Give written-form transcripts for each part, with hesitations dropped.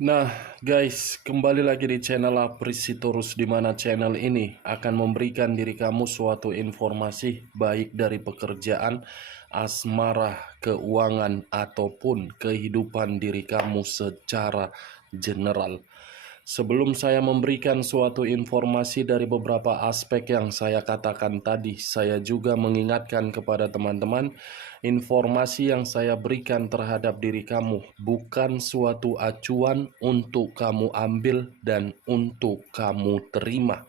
Nah guys, kembali lagi di channel Aprisitorus, di mana channel ini akan memberikan diri kamu suatu informasi baik dari pekerjaan, asmara, keuangan, ataupun kehidupan diri kamu secara general. Sebelum saya memberikan suatu informasi dari beberapa aspek yang saya katakan tadi, saya juga mengingatkan kepada teman-teman, informasi yang saya berikan terhadap diri kamu bukan suatu acuan untuk kamu ambil dan untuk kamu terima.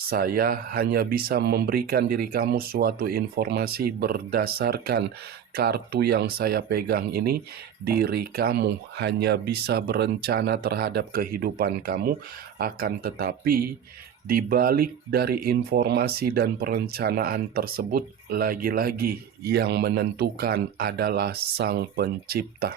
Saya hanya bisa memberikan diri kamu suatu informasi berdasarkan kartu yang saya pegang ini. Diri kamu hanya bisa berencana terhadap kehidupan kamu, akan tetapi di balik dari informasi dan perencanaan tersebut, lagi-lagi yang menentukan adalah Sang Pencipta.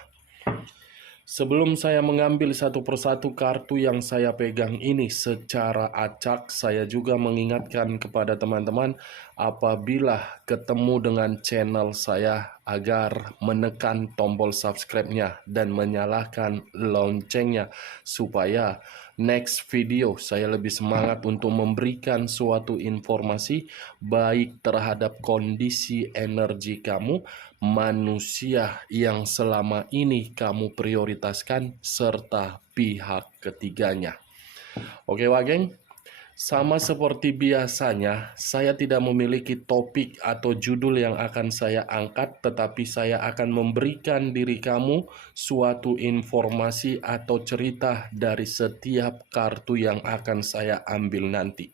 Sebelum saya mengambil satu persatu kartu yang saya pegang ini secara acak, saya juga mengingatkan kepada teman-teman apabila ketemu dengan channel saya agar menekan tombol subscribe-nya dan menyalakan loncengnya supaya next video saya lebih semangat untuk memberikan suatu informasi baik terhadap kondisi energi kamu, manusia yang selama ini kamu prioritaskan, serta pihak ketiganya. Oke Wageng, sama seperti biasanya, saya tidak memiliki topik atau judul yang akan saya angkat, tetapi saya akan memberikan diri kamu suatu informasi atau cerita dari setiap kartu yang akan saya ambil nanti.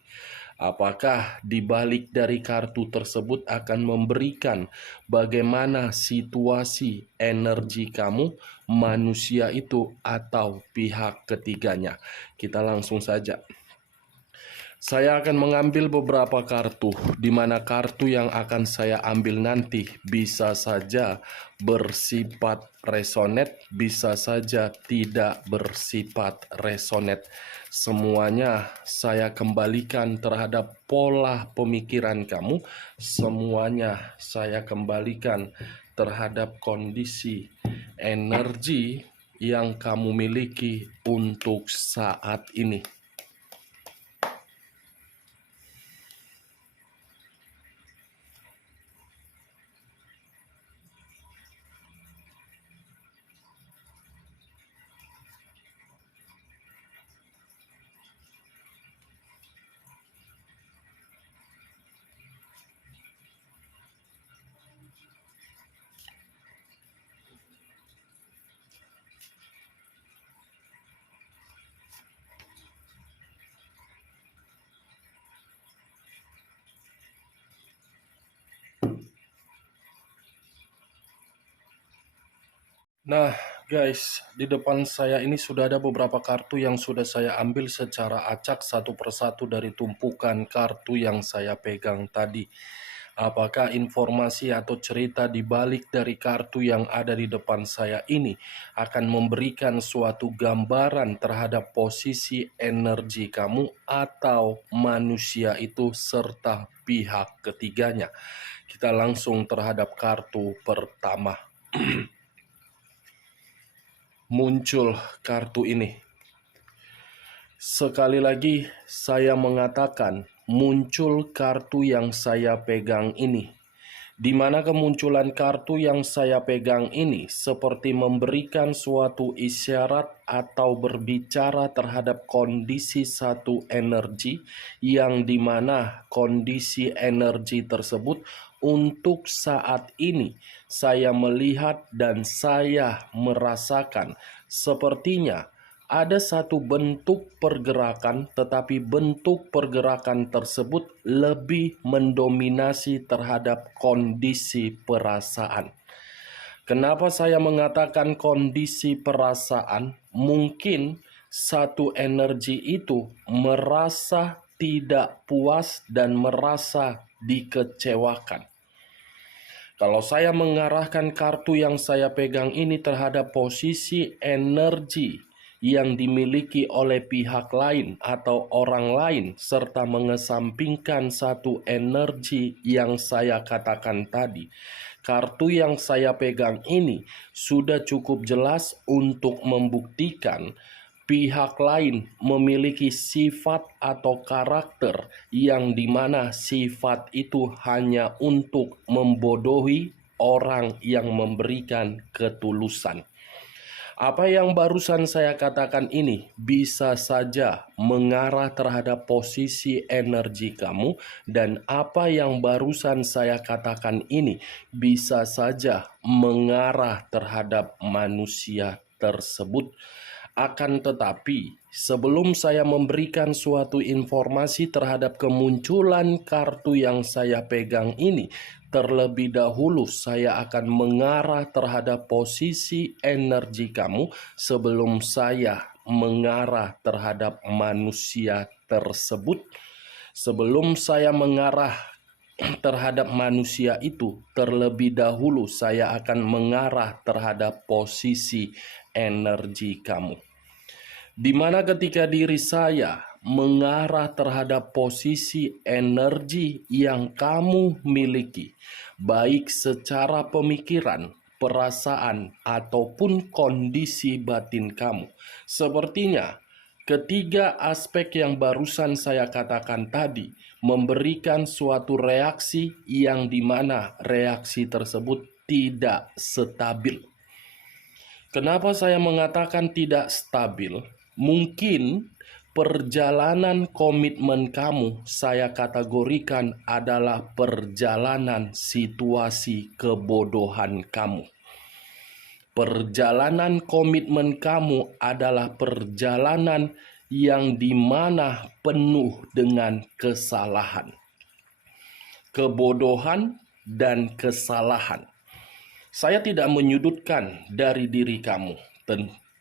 Apakah di balik dari kartu tersebut akan memberikan bagaimana situasi energi kamu, manusia itu, atau pihak ketiganya? Kita langsung saja. Saya akan mengambil beberapa kartu, di mana kartu yang akan saya ambil nanti bisa saja bersifat resonet, bisa saja tidak bersifat resonet. Semuanya saya kembalikan terhadap pola pemikiran kamu, semuanya saya kembalikan terhadap kondisi energi yang kamu miliki untuk saat ini. Nah guys, di depan saya ini sudah ada beberapa kartu yang sudah saya ambil secara acak satu persatu dari tumpukan kartu yang saya pegang tadi. Apakah informasi atau cerita di balik dari kartu yang ada di depan saya ini akan memberikan suatu gambaran terhadap posisi energi kamu atau manusia itu serta pihak ketiganya? Kita langsung terhadap kartu pertama. Muncul kartu ini. Sekali lagi saya mengatakan muncul kartu yang saya pegang ini. Di mana kemunculan kartu yang saya pegang ini seperti memberikan suatu isyarat atau berbicara terhadap kondisi satu energi, yang dimana kondisi energi tersebut untuk saat ini saya melihat dan saya merasakan sepertinya ada satu bentuk pergerakan, tetapi bentuk pergerakan tersebut lebih mendominasi terhadap kondisi perasaan. Kenapa saya mengatakan kondisi perasaan? Mungkin satu energi itu merasa tidak puas dan merasa dikecewakan. Kalau saya mengarahkan kartu yang saya pegang ini terhadap posisi energi yang dimiliki oleh pihak lain atau orang lain, serta mengesampingkan satu energi yang saya katakan tadi. Kartu yang saya pegang ini sudah cukup jelas untuk membuktikan pihak lain memiliki sifat atau karakter yang dimana sifat itu hanya untuk membodohi orang yang memberikan ketulusan. Apa yang barusan saya katakan ini bisa saja mengarah terhadap posisi energi kamu, dan apa yang barusan saya katakan ini bisa saja mengarah terhadap manusia tersebut. Akan tetapi, sebelum saya memberikan suatu informasi terhadap kemunculan kartu yang saya pegang ini, terlebih dahulu saya akan mengarah terhadap posisi energi kamu sebelum saya mengarah terhadap manusia tersebut. Sebelum saya mengarah terhadap manusia itu, terlebih dahulu saya akan mengarah terhadap posisi energi kamu. Di mana ketika diri saya mengarah terhadap posisi energi yang kamu miliki, baik secara pemikiran, perasaan, ataupun kondisi batin kamu. Sepertinya ketiga aspek yang barusan saya katakan tadi memberikan suatu reaksi yang dimana reaksi tersebut tidak stabil. Kenapa saya mengatakan tidak stabil? Mungkin perjalanan komitmen kamu saya kategorikan adalah perjalanan situasi kebodohan kamu. Perjalanan komitmen kamu adalah perjalanan yang dimana penuh dengan kesalahan, kebodohan, dan kesalahan. Saya tidak menyudutkan dari diri kamu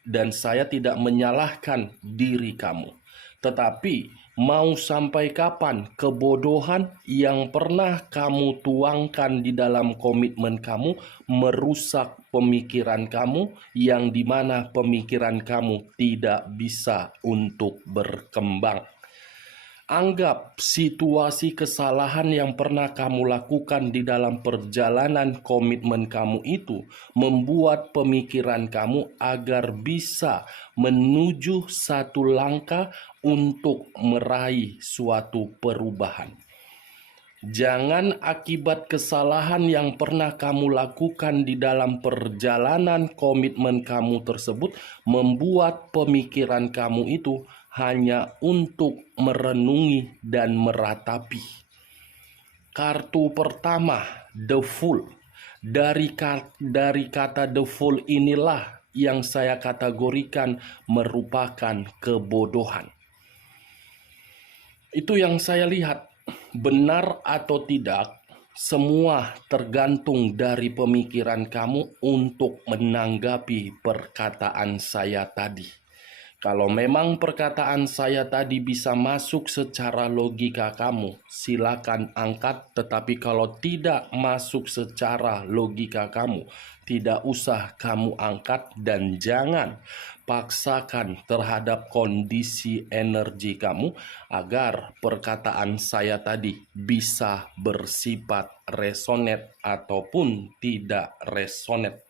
dan saya tidak menyalahkan diri kamu. Tetapi mau sampai kapan kebodohan yang pernah kamu tuangkan di dalam komitmen kamu merusak pemikiran kamu, yang dimana pemikiran kamu tidak bisa untuk berkembang. Anggap situasi kesalahan yang pernah kamu lakukan di dalam perjalanan komitmen kamu itu membuat pemikiran kamu agar bisa menuju satu langkah untuk meraih suatu perubahan. Jangan akibat kesalahan yang pernah kamu lakukan di dalam perjalanan komitmen kamu tersebut membuat pemikiran kamu itu hanya untuk merenungi dan meratapi. Kartu pertama, The Fool. Dari kata The Fool inilah yang saya kategorikan merupakan kebodohan. Itu yang saya lihat. Benar atau tidak, semua tergantung dari pemikiran kamu untuk menanggapi perkataan saya tadi. Kalau memang perkataan saya tadi bisa masuk secara logika kamu, silakan angkat. Tetapi kalau tidak masuk secara logika kamu, tidak usah kamu angkat, dan jangan paksakan terhadap kondisi energi kamu agar perkataan saya tadi bisa bersifat resonate ataupun tidak resonate.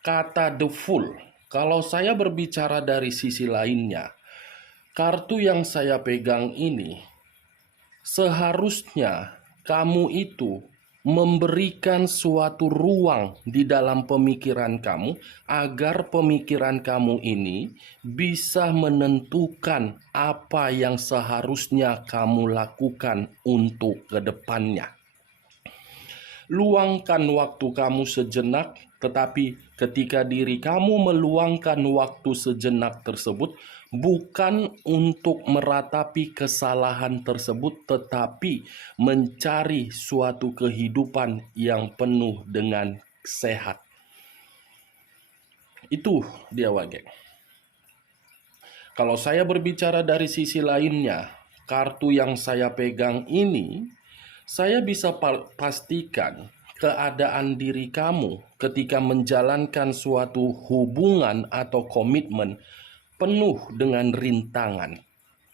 Kata The Fool, kalau saya berbicara dari sisi lainnya, kartu yang saya pegang ini seharusnya kamu itu memberikan suatu ruang di dalam pemikiran kamu agar pemikiran kamu ini bisa menentukan apa yang seharusnya kamu lakukan untuk kedepannya. Luangkan waktu kamu sejenak, tetapi ketika diri kamu meluangkan waktu sejenak tersebut, bukan untuk meratapi kesalahan tersebut, tetapi mencari suatu kehidupan yang penuh dengan sehat. Itu dia Wage. Kalau saya berbicara dari sisi lainnya, kartu yang saya pegang ini, saya bisa pastikan keadaan diri kamu ketika menjalankan suatu hubungan atau komitmen penuh dengan rintangan,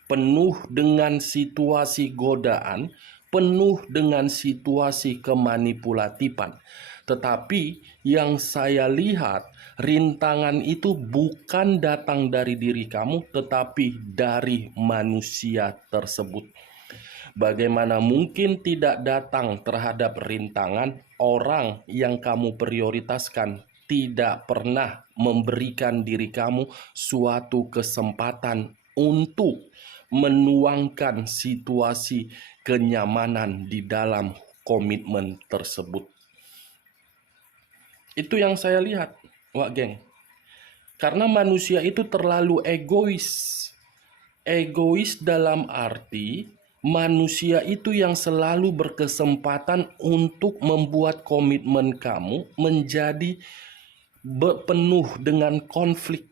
penuh dengan situasi godaan, penuh dengan situasi kemanipulatifan. Tetapi yang saya lihat, rintangan itu bukan datang dari diri kamu, tetapi dari manusia tersebut. Bagaimana mungkin tidak datang terhadap rintangan orang yang kamu prioritaskan tidak pernah memberikan diri kamu suatu kesempatan untuk menuangkan situasi kenyamanan di dalam komitmen tersebut. Itu yang saya lihat, Wak Geng. Karena manusia itu terlalu egois. Egois dalam arti manusia itu yang selalu berkesempatan untuk membuat komitmen kamu menjadi penuh dengan konflik.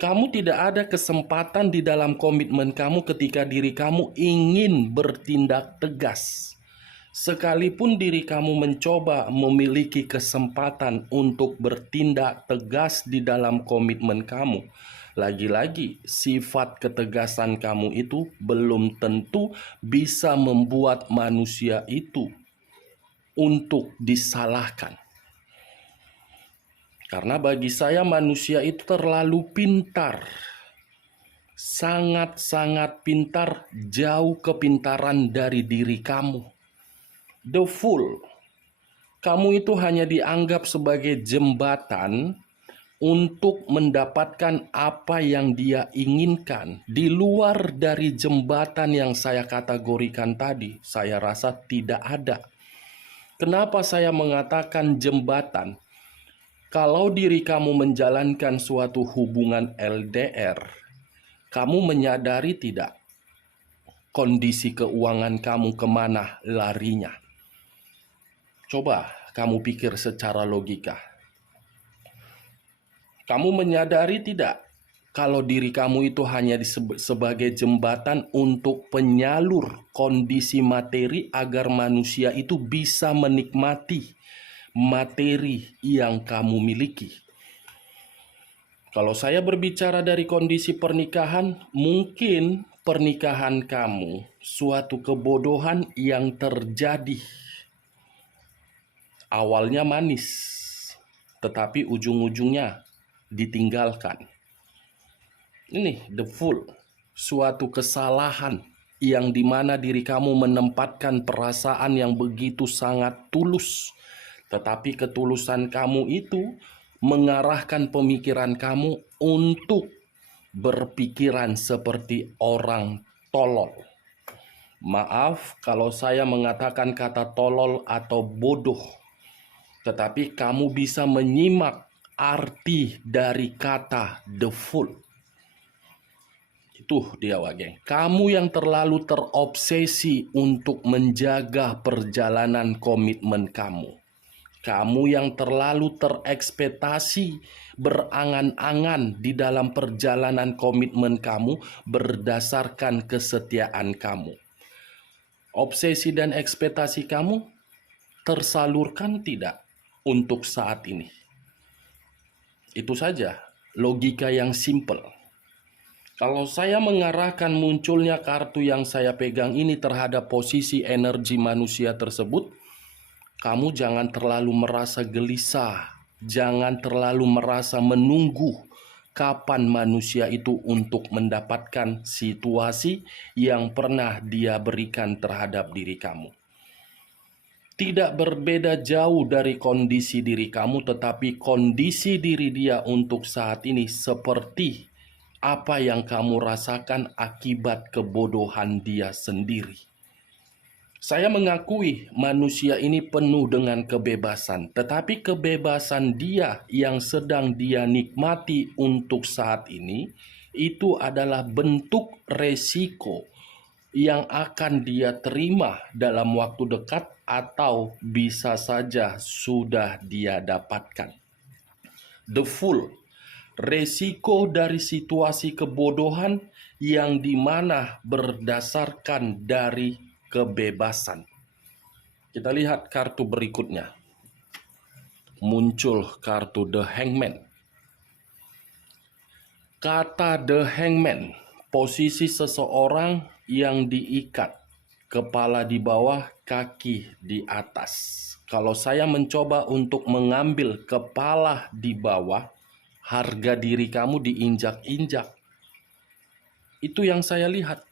Kamu tidak ada kesempatan di dalam komitmen kamu ketika diri kamu ingin bertindak tegas. Sekalipun diri kamu mencoba memiliki kesempatan untuk bertindak tegas di dalam komitmen kamu, lagi-lagi sifat ketegasan kamu itu belum tentu bisa membuat manusia itu untuk disalahkan. Karena bagi saya manusia itu terlalu pintar. Sangat-sangat pintar, jauh kepintaran dari diri kamu. The fool. Kamu itu hanya dianggap sebagai jembatan untuk mendapatkan apa yang dia inginkan. Di luar dari jembatan yang saya kategorikan tadi, saya rasa tidak ada. Kenapa saya mengatakan jembatan? Kalau diri kamu menjalankan suatu hubungan LDR, kamu menyadari tidak kondisi keuangan kamu kemana larinya? Coba kamu pikir secara logika. Kamu menyadari tidak kalau diri kamu itu hanya sebagai jembatan untuk penyalur kondisi materi agar manusia itu bisa menikmati materi yang kamu miliki? Kalau saya berbicara dari kondisi pernikahan, mungkin pernikahan kamu suatu kebodohan yang terjadi. Awalnya manis, tetapi ujung-ujungnya ditinggalkan. Ini the fool, suatu kesalahan yang dimana diri kamu menempatkan perasaan yang begitu sangat tulus, tetapi ketulusan kamu itu mengarahkan pemikiran kamu untuk berpikiran seperti orang tolol. Maaf kalau saya mengatakan kata tolol atau bodoh, tetapi kamu bisa menyimak arti dari kata the fool. Itu dia, Wak Geng. Kamu yang terlalu terobsesi untuk menjaga perjalanan komitmen kamu. Kamu yang terlalu terekspektasi berangan-angan di dalam perjalanan komitmen kamu berdasarkan kesetiaan kamu. Obsesi dan ekspektasi kamu tersalurkan tidak untuk saat ini? Itu saja logika yang simpel. Kalau saya mengarahkan munculnya kartu yang saya pegang ini terhadap posisi energi manusia tersebut, kamu jangan terlalu merasa gelisah, jangan terlalu merasa menunggu kapan manusia itu untuk mendapatkan situasi yang pernah dia berikan terhadap diri kamu. Tidak berbeda jauh dari kondisi diri kamu, tetapi kondisi diri dia untuk saat ini seperti apa yang kamu rasakan akibat kebodohan dia sendiri. Saya mengakui manusia ini penuh dengan kebebasan, tetapi kebebasan dia yang sedang dia nikmati untuk saat ini itu adalah bentuk resiko yang akan dia terima dalam waktu dekat atau bisa saja sudah dia dapatkan. The fool, resiko dari situasi kebodohan yang dimana berdasarkan dari kebebasan. Kita lihat kartu berikutnya. Muncul kartu The Hangman. Kata The Hangman, posisi seseorang yang diikat, kepala di bawah, kaki di atas. Kalau saya mencoba untuk mengambil kepala di bawah, harga diri kamu diinjak-injak. Itu yang saya lihat.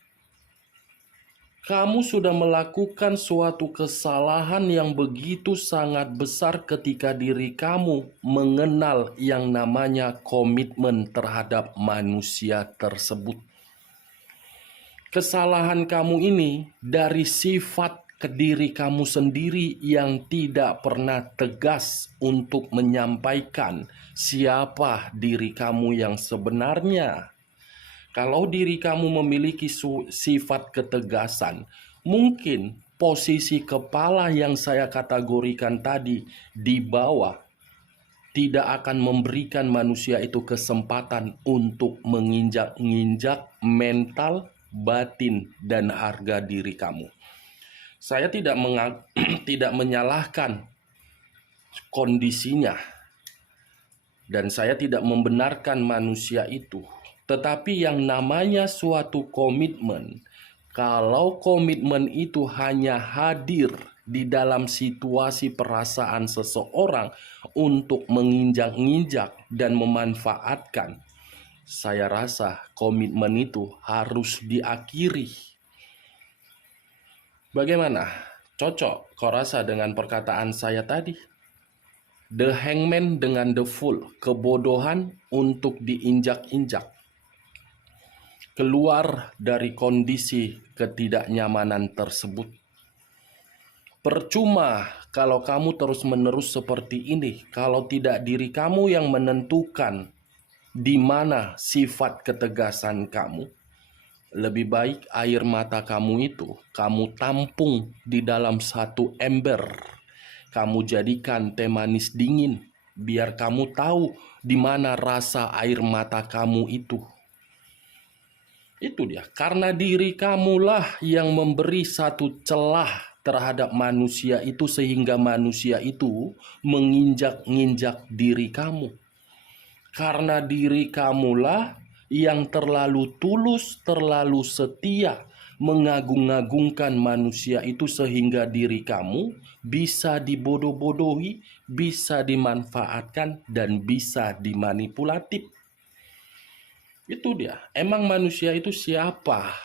Kamu sudah melakukan suatu kesalahan yang begitu sangat besar ketika diri kamu mengenal yang namanya komitmen terhadap manusia tersebut. Kesalahan kamu ini dari sifat ke diri kamu sendiri yang tidak pernah tegas untuk menyampaikan siapa diri kamu yang sebenarnya. Kalau diri kamu memiliki sifat ketegasan, mungkin posisi kepala yang saya kategorikan tadi di bawah tidak akan memberikan manusia itu kesempatan untuk menginjak-injak mental, batin, dan harga diri kamu. Saya tidak menyalahkan kondisinya, dan saya tidak membenarkan manusia itu. Tetapi yang namanya suatu komitmen, kalau komitmen itu hanya hadir di dalam situasi perasaan seseorang untuk menginjak-injak dan memanfaatkan, saya rasa komitmen itu harus diakhiri. Bagaimana? Cocok kau rasa dengan perkataan saya tadi? The Hangman dengan The Fool, kebodohan untuk diinjak-injak. Keluar dari kondisi ketidaknyamanan tersebut. Percuma kalau kamu terus-menerus seperti ini, kalau tidak diri kamu yang menentukan di mana sifat ketegasan kamu. Lebih baik air mata kamu itu kamu tampung di dalam satu ember. Kamu jadikan teh manis dingin, biar kamu tahu di mana rasa air mata kamu itu. Itu dia, karena diri kamulah yang memberi satu celah terhadap manusia itu sehingga manusia itu menginjak-injak diri kamu. Karena diri kamulah yang terlalu tulus, terlalu setia, mengagung-agungkan manusia itu sehingga diri kamu bisa dibodoh-bodohi, bisa dimanfaatkan, dan bisa dimanipulatif. Itu dia. Emang manusia itu siapa?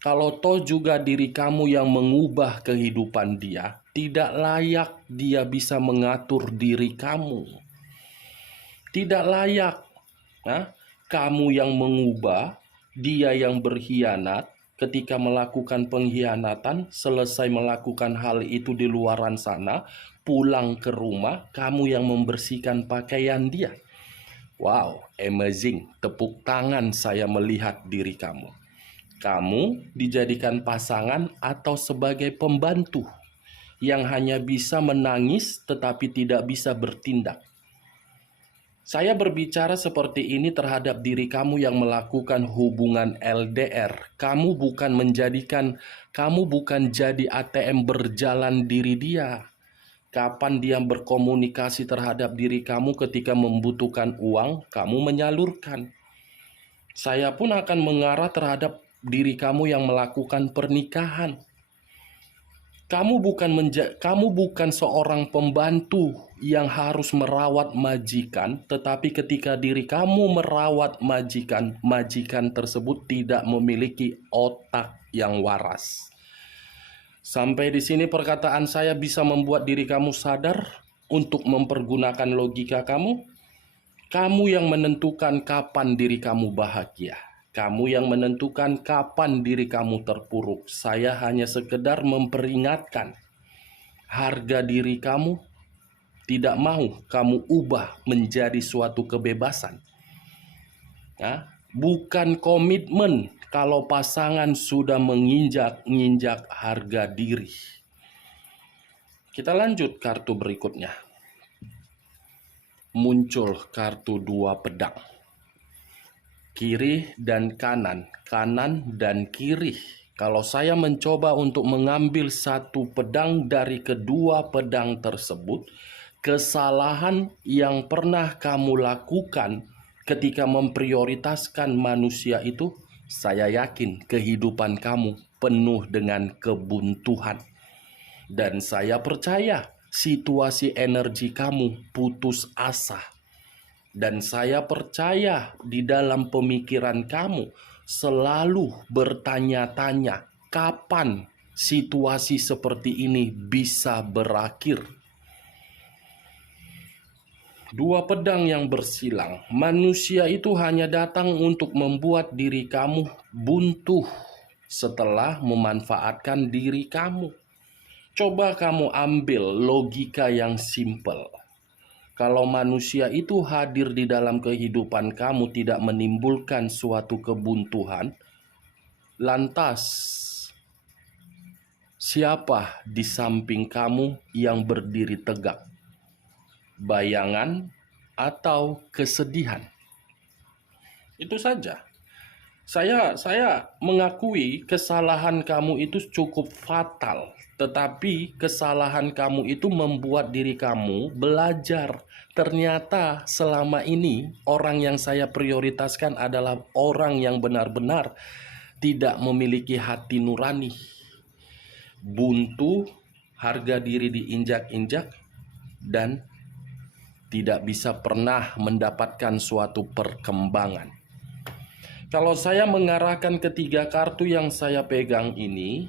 Kalau toh juga diri kamu yang mengubah kehidupan dia, tidak layak dia bisa mengatur diri kamu. Tidak layak. Nah, kamu yang mengubah, dia yang berkhianat. Ketika melakukan pengkhianatan, selesai melakukan hal itu di luaran sana, pulang ke rumah, kamu yang membersihkan pakaian dia. Wow, amazing. Tepuk tangan saya melihat diri kamu. Kamu dijadikan pasangan atau sebagai pembantu yang hanya bisa menangis tetapi tidak bisa bertindak. Saya berbicara seperti ini terhadap diri kamu yang melakukan hubungan LDR. Kamu bukan jadi ATM berjalan diri dia. Kapan dia berkomunikasi terhadap diri kamu ketika membutuhkan uang, kamu menyalurkan. Saya pun akan mengarah terhadap diri kamu yang melakukan pernikahan. Kamu bukan seorang pembantu yang harus merawat majikan, tetapi ketika diri kamu merawat majikan, majikan tersebut tidak memiliki otak yang waras. Sampai di sini perkataan saya bisa membuat diri kamu sadar untuk mempergunakan logika kamu. Kamu yang menentukan kapan diri kamu bahagia. Kamu yang menentukan kapan diri kamu terpuruk. Saya hanya sekedar memperingatkan. Harga diri kamu tidak mau kamu ubah menjadi suatu kebebasan. Ya, bukan komitmen. Kalau pasangan sudah menginjak harga diri. Kita lanjut kartu berikutnya. Muncul kartu 2 pedang. Kiri dan kanan, kanan dan kiri. Kalau saya mencoba untuk mengambil satu pedang dari kedua pedang tersebut, kesalahan yang pernah kamu lakukan ketika memprioritaskan manusia itu, saya yakin kehidupan kamu penuh dengan kebuntuan. Dan saya percaya situasi energi kamu putus asa. Dan saya percaya di dalam pemikiran kamu selalu bertanya-tanya, kapan situasi seperti ini bisa berakhir? Dua pedang yang bersilang. Manusia itu hanya datang untuk membuat diri kamu buntu setelah memanfaatkan diri kamu. Coba kamu ambil logika yang simpel. Kalau manusia itu hadir di dalam kehidupan kamu tidak menimbulkan suatu kebuntuan, lantas siapa di samping kamu yang berdiri tegak? Bayangan atau kesedihan? Itu saja. Saya mengakui kesalahan kamu itu cukup fatal, tetapi kesalahan kamu itu membuat diri kamu belajar. Ternyata selama ini orang yang saya prioritaskan adalah orang yang benar-benar tidak memiliki hati nurani. Buntu, harga diri diinjak-injak, dan tidak bisa pernah mendapatkan suatu perkembangan. Kalau saya mengarahkan ketiga kartu yang saya pegang ini,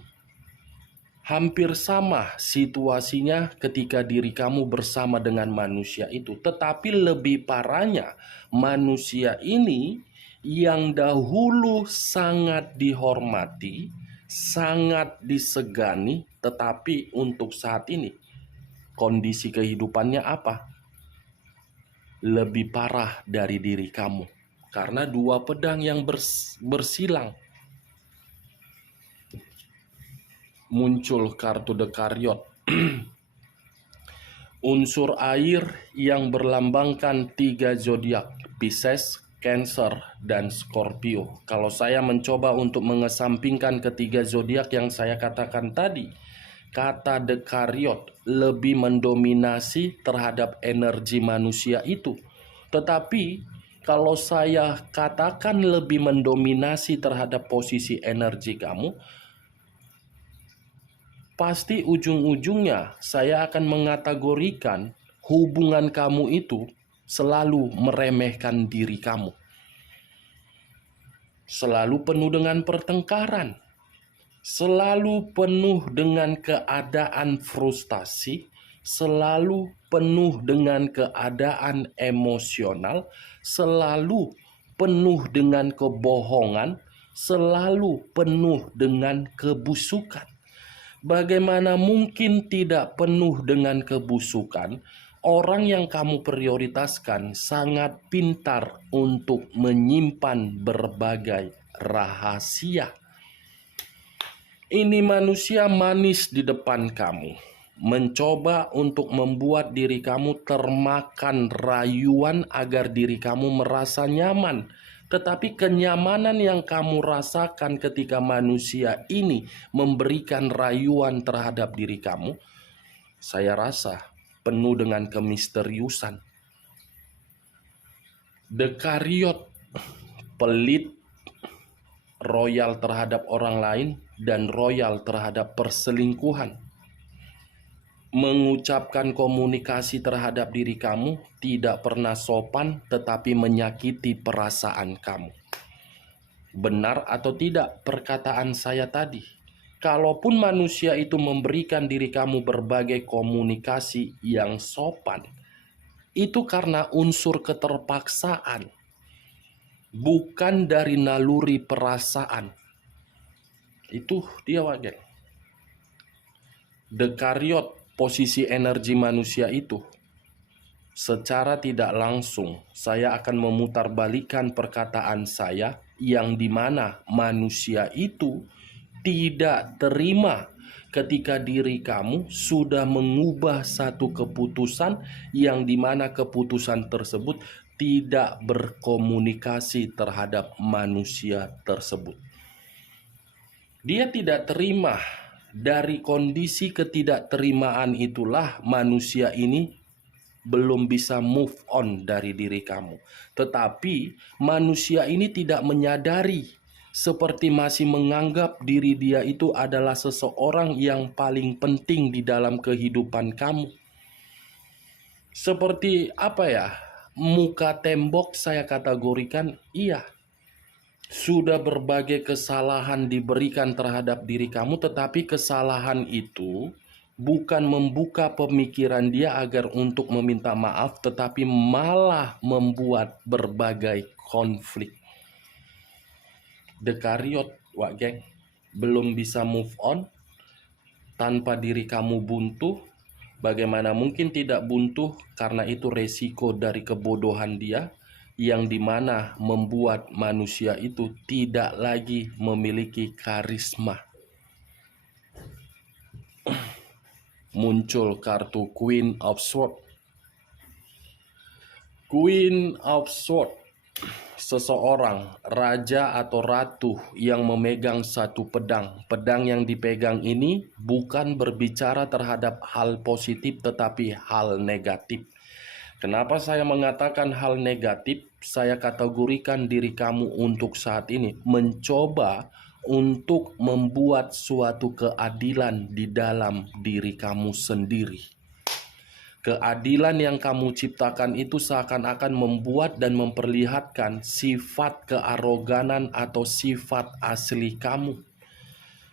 hampir sama situasinya ketika diri kamu bersama dengan manusia itu. Tetapi lebih parahnya, manusia ini yang dahulu sangat dihormati, sangat disegani, tetapi untuk saat ini, kondisi kehidupannya apa? Lebih parah dari diri kamu. Karena dua pedang yang bersilang. Muncul kartu The Chariot. Unsur air yang berlambangkan 3 zodiak, Pisces, Cancer, dan Scorpio. Kalau saya mencoba untuk mengesampingkan ketiga zodiak yang saya katakan tadi, kata The Chariot lebih mendominasi terhadap energi manusia itu. Tetapi kalau saya katakan lebih mendominasi terhadap posisi energi kamu, pasti ujung-ujungnya saya akan mengategorikan hubungan kamu itu selalu meremehkan diri kamu. Selalu penuh dengan pertengkaran. Selalu penuh dengan keadaan frustasi. Selalu penuh dengan keadaan emosional, selalu penuh dengan kebohongan, selalu penuh dengan kebusukan. Bagaimana mungkin tidak penuh dengan kebusukan? Orang yang kamu prioritaskan sangat pintar untuk menyimpan berbagai rahasia. Ini manusia manis di depan kamu, mencoba untuk membuat diri kamu termakan rayuan agar diri kamu merasa nyaman. Tetapi kenyamanan yang kamu rasakan ketika manusia ini memberikan rayuan terhadap diri kamu, saya rasa penuh dengan kemisteriusan. The Chariot, pelit, royal terhadap orang lain, dan royal terhadap perselingkuhan. Mengucapkan komunikasi terhadap diri kamu tidak pernah sopan, tetapi menyakiti perasaan kamu. Benar atau tidak perkataan saya tadi? Kalaupun manusia itu memberikan diri kamu berbagai komunikasi yang sopan, itu karena unsur keterpaksaan, bukan dari naluri perasaan. Itu dia wagen. The Chariot, posisi energi manusia itu, secara tidak langsung saya akan memutarbalikkan perkataan saya, yang dimana manusia itu tidak terima ketika diri kamu sudah mengubah satu keputusan, yang dimana keputusan tersebut tidak berkomunikasi terhadap manusia tersebut. Dia tidak terima. Dari kondisi ketidakterimaan itulah manusia ini belum bisa move on dari diri kamu. Tetapi manusia ini tidak menyadari, seperti masih menganggap diri dia itu adalah seseorang yang paling penting di dalam kehidupan kamu. Seperti apa ya? Muka tembok saya kategorikan iya. Sudah berbagai kesalahan diberikan terhadap diri kamu, tetapi kesalahan itu bukan membuka pemikiran dia agar untuk meminta maaf, tetapi malah membuat berbagai konflik. Dekariot, wak geng, belum bisa move on tanpa diri kamu buntu. Bagaimana mungkin tidak buntu? Karena itu resiko dari kebodohan dia, yang dimana membuat manusia itu tidak lagi memiliki karisma. Muncul kartu Queen of Swords. Queen of Swords, seseorang raja atau ratu yang memegang satu pedang. Pedang yang dipegang ini bukan berbicara terhadap hal positif tetapi hal negatif. Kenapa saya mengatakan hal negatif? Saya kategorikan diri kamu untuk saat ini mencoba untuk membuat suatu keadilan di dalam diri kamu sendiri. Keadilan yang kamu ciptakan itu seakan-akan membuat dan memperlihatkan sifat kearoganan atau sifat asli kamu.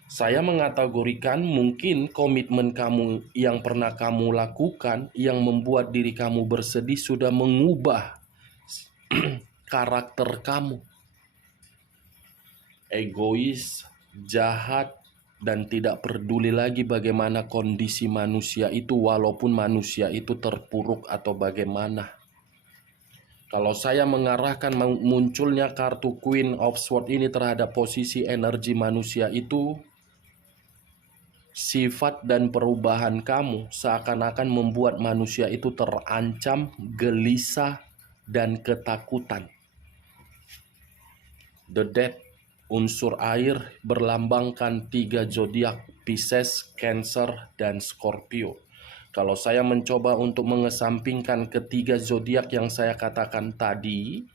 Saya mengkategorikan mungkin komitmen kamu yang pernah kamu lakukan yang membuat diri kamu bersedih sudah mengubah karakter kamu. Egois, jahat, dan tidak peduli lagi bagaimana kondisi manusia itu walaupun manusia itu terpuruk atau bagaimana. Kalau saya mengarahkan munculnya kartu Queen of Swords ini terhadap posisi energi manusia itu, sifat dan perubahan kamu seakan-akan membuat manusia itu terancam, gelisah, dan ketakutan. The Death, unsur air, berlambangkan 3 zodiak, Pisces, Cancer, dan Scorpio. Kalau saya mencoba untuk mengesampingkan ketiga zodiak yang saya katakan tadi,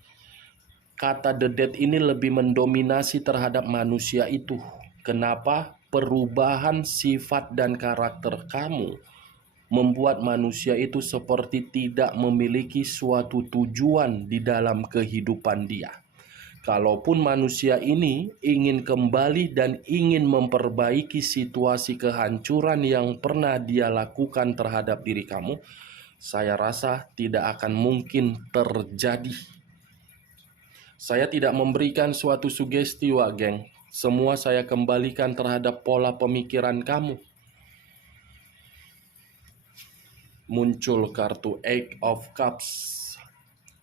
kata The Death ini lebih mendominasi terhadap manusia itu. Kenapa? Perubahan sifat dan karakter kamu membuat manusia itu seperti tidak memiliki suatu tujuan di dalam kehidupan dia. Kalaupun manusia ini ingin kembali dan ingin memperbaiki situasi kehancuran yang pernah dia lakukan terhadap diri kamu, saya rasa tidak akan mungkin terjadi. Saya tidak memberikan suatu sugesti, wak geng. Semua saya kembalikan terhadap pola pemikiran kamu. Muncul kartu Eight of Cups,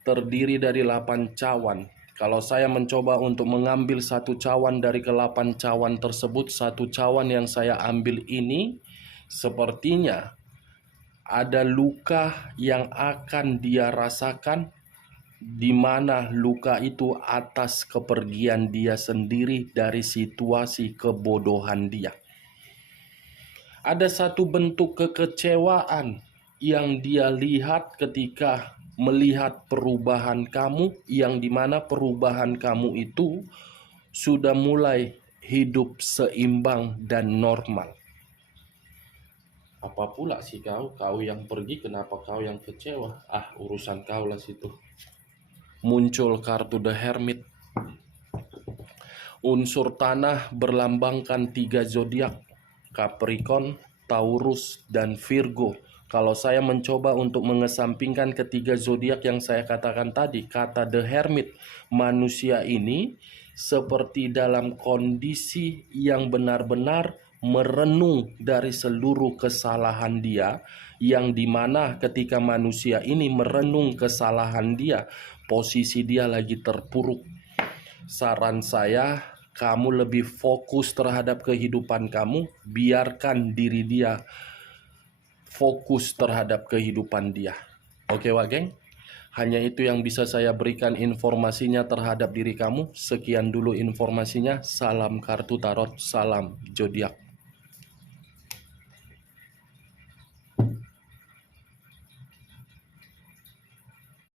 terdiri dari 8 cawan. Kalau saya mencoba untuk mengambil satu cawan dari ke-8 cawan tersebut, satu cawan yang saya ambil ini sepertinya ada luka yang akan dia rasakan, di mana luka itu atas kepergian dia sendiri dari situasi kebodohan dia. Ada satu bentuk kekecewaan yang dia lihat ketika melihat perubahan kamu, yang dimana perubahan kamu itu sudah mulai hidup seimbang dan normal. Apa pula sih kau yang pergi, kenapa kau yang kecewa? Urusan kau lah situ. Muncul kartu The Hermit, unsur tanah, berlambangkan 3 zodiak, Capricorn, Taurus, dan Virgo. Kalau saya mencoba untuk mengesampingkan ketiga zodiak yang saya katakan tadi, kata The Hermit, manusia ini seperti dalam kondisi yang benar-benar merenung dari seluruh kesalahan dia, yang dimana ketika manusia ini merenung kesalahan dia, posisi dia lagi terpuruk. Saran saya, kamu lebih fokus terhadap kehidupan kamu, biarkan diri dia fokus terhadap kehidupan dia. Oke wak geng, hanya itu yang bisa saya berikan informasinya terhadap diri kamu. Sekian dulu informasinya. Salam kartu tarot, salam zodiak.